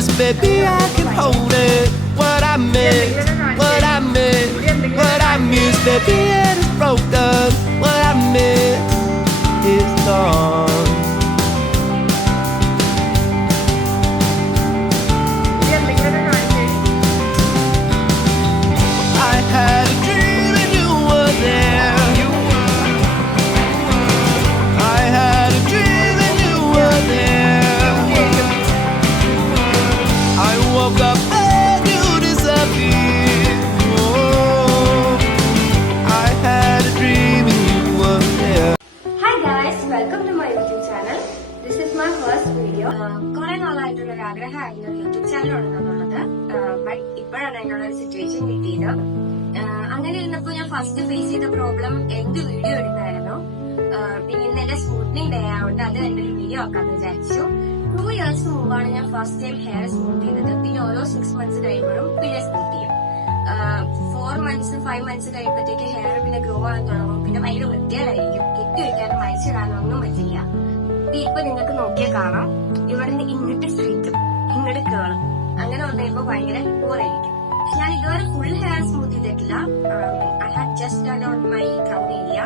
promise, baby, I can hold it. What I miss, what I miss, what I miss, baby, it is broken. What I miss is gone. I had a dream and you were there. I had a dream and you were there. I woke up and you disappeared. Oh, I had a dream and you were there. Hi guys, welcome to my YouTube channel. This is my first video. കുറെ നാളായിട്ടുള്ള ഒരു ആഗ്രഹമായിരുന്നു YouTube channel ഉണ്ടെന്നുള്ളത്. But ഇപ്പോഴാണ് അതിനുള്ള ഒരു situation കിട്ടിയത്. അങ്ങനെ ഇരുന്നപ്പോ ഞാൻ ഫസ്റ്റ് ഫേസ് ചെയ്ത പ്രോബ്ലം എന്ത് വീഡിയോ എടുക്കായിരുന്നു. പിന്നെ ഇന്ന് എന്റെ സ്മൂത്തനിങ് ഡേ ആയതുകൊണ്ട് അത് എന്റെ ഒരു വീഡിയോ ആക്കാന്ന് വിചാരിച്ചു. 2 years മുമ്പാണ് ഞാൻ ഫസ്റ്റ് ടൈം ഹെയർ സ്മൂത്ത് ചെയ്തത്. പിന്നെ ഓരോ 6 months കഴിയുമ്പോഴും പിന്നെ സ്മൂത്ത് ചെയ്യും. 4 months 5 months കഴിയുമ്പോഴത്തേക്ക് ഹെയർ പിന്നെ ഗ്രോ ആകാൻ തുടങ്ങും. പിന്നെ ഭയങ്കര വൃത്തിയായിരിക്കും. കെട്ടി വെക്കാനും അയച്ചിടാനും ഒന്നും പറ്റില്ല. ഇപ്പൊ നിങ്ങൾക്ക് നോക്കിയാൽ കാണാം, ഇവിടെ നിന്ന് ഇങ്ങോട്ട് സ്ട്രീറ്റും ഇങ്ങോട്ട് കേളും അങ്ങനെ വന്നപ്പോ ഭയങ്കര ബോറായിരിക്കും. ഞാൻ ഇതുവരെ ഫുൾ ഹെയർ സ്മൂത്ത് ചെയ്തിട്ടില്ല. I have just done on my crown area.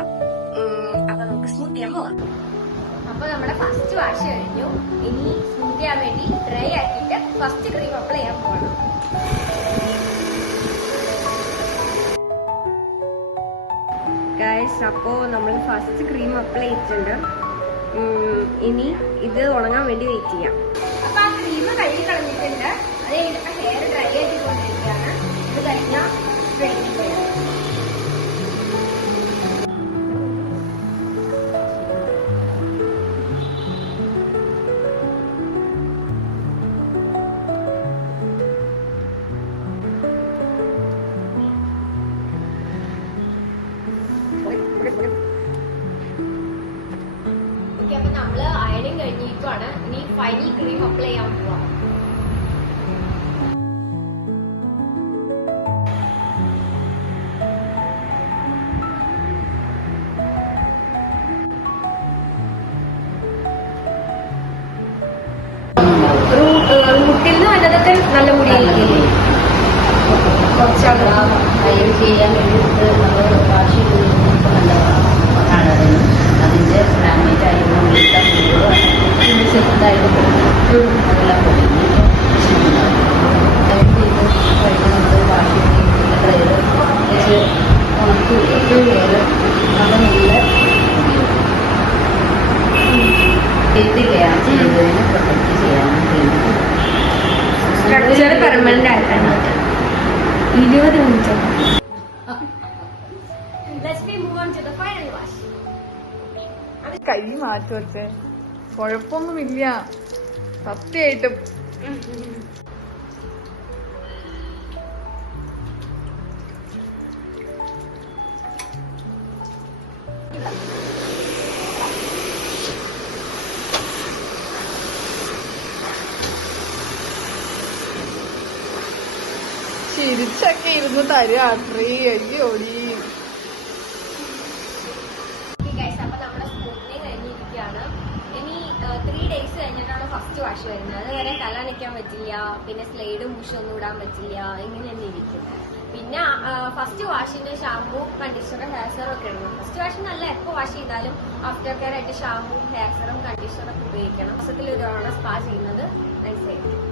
അപ്പൊ നമുക്ക് സ്മൂത്ത് ചെയ്യാൻ പോകാം. അപ്പൊ നമ്മുടെ ഫസ്റ്റ് വാഷ് കഴിഞ്ഞു. ഇനി സ്മൂത്ത് ചെയ്യാൻ വേണ്ടി ഡ്രൈ ആക്കിയിട്ട് ഫസ്റ്റ് ക്രീം അപ്ലൈ ചെയ്യാൻ പോകണം. ഗൈസ്, അപ്പോ നമ്മൾ ഫസ്റ്റ് ക്രീം അപ്ലൈ ചെയ്തിട്ടുണ്ട്. ഇനി ഇത് ഉണങ്ങാൻ വേണ്ടി വെയിറ്റ് ചെയ്യാം. അപ്പൊ ആ ക്രീം കഴുകി കളഞ്ഞിട്ടുണ്ട്. അത് കഴിഞ്ഞിട്ട് ഹെയർ ഡ്രൈ ആക്കിക്കൊണ്ടിരിക്കുകയാണ്. ഇത് കഴിഞ്ഞാൽ സ്ട്രെയിറ്റ് ചെയ്യാം. അപ്പൊ നമ്മള് അയണിങ് കഴിഞ്ഞിട്ടാണ് ഇനി ഫൈനൽ ക്രീം അപ്ലൈ ചെയ്യാൻ പോവാം. മുട്ടിൽ നിന്ന് വല്ലതൊക്കെ നല്ല മുടിയായിരിക്കില്ലേ? കുറച്ചാണ് ഹെയർ ചെയ്യാൻ വേണ്ടിയിട്ട് നമ്മൾ വാഷ് ചെയ്ത് നല്ലതാണ്. അതിൻ്റെ ഡാമേജ് ആയിരുന്നു ചെറുതായിട്ട് അതെല്ലാം പോയി ഹെയർ ചെയ്ത് കഴിഞ്ഞ് നമ്മൾ വാഷ് ചെയ്ത് ഡ്രയർ വെച്ച് ഉണക്കി ഹെയർ നല്ല ചെയ്തില്ല ചെയ്തതിന് പ്രൊട്ടക്റ്റ് ചെയ്യാനും ചെയ്യുന്നത്. സ്ട്രക്ചർ പെർമനന്റ് ആയിട്ടാണ് 20 minutes. കൈ മാറ്റത്തെ കുഴപ്പമൊന്നുമില്ല സത്യമായിട്ടും. ചിരിച്ചൊക്കെ ഇരുന്ന് തരുക അത്രേ അയ്യോടി. അപ്പൊ നമ്മുടെ സ്മൂത്തനിങ് കഴിഞ്ഞിരിക്കുകയാണ്. ഇനി 3 days കഴിഞ്ഞിട്ടാണ് ഫസ്റ്റ് വാഷ് വരുന്നത്. അതുവരെ തല നിൽക്കാൻ പറ്റില്ല, പിന്നെ സ്ലൈഡും മുഷൊന്നും ഇടാൻ പറ്റില്ല, ഇങ്ങനെ തന്നെ ഇരിക്കും. പിന്നെ ഫസ്റ്റ് വാഷിന്റെ ഷാമ്പൂ കണ്ടീഷണർ ഹെയർ സെറും ഒക്കെ ഇടണം. ഫസ്റ്റ് വാഷ് നല്ല എപ്പോ വാഷ് ചെയ്താലും ആഫ്റ്റർ കെയർ ആയിട്ട് ഷാമ്പൂ ഹെയർ സെറും കണ്ടീഷണറൊക്കെ ഉപയോഗിക്കണം. മാസത്തിൽ ഒരു തവണ സ്പാ ചെയ്യുന്നത് നൈസായിരിക്കും.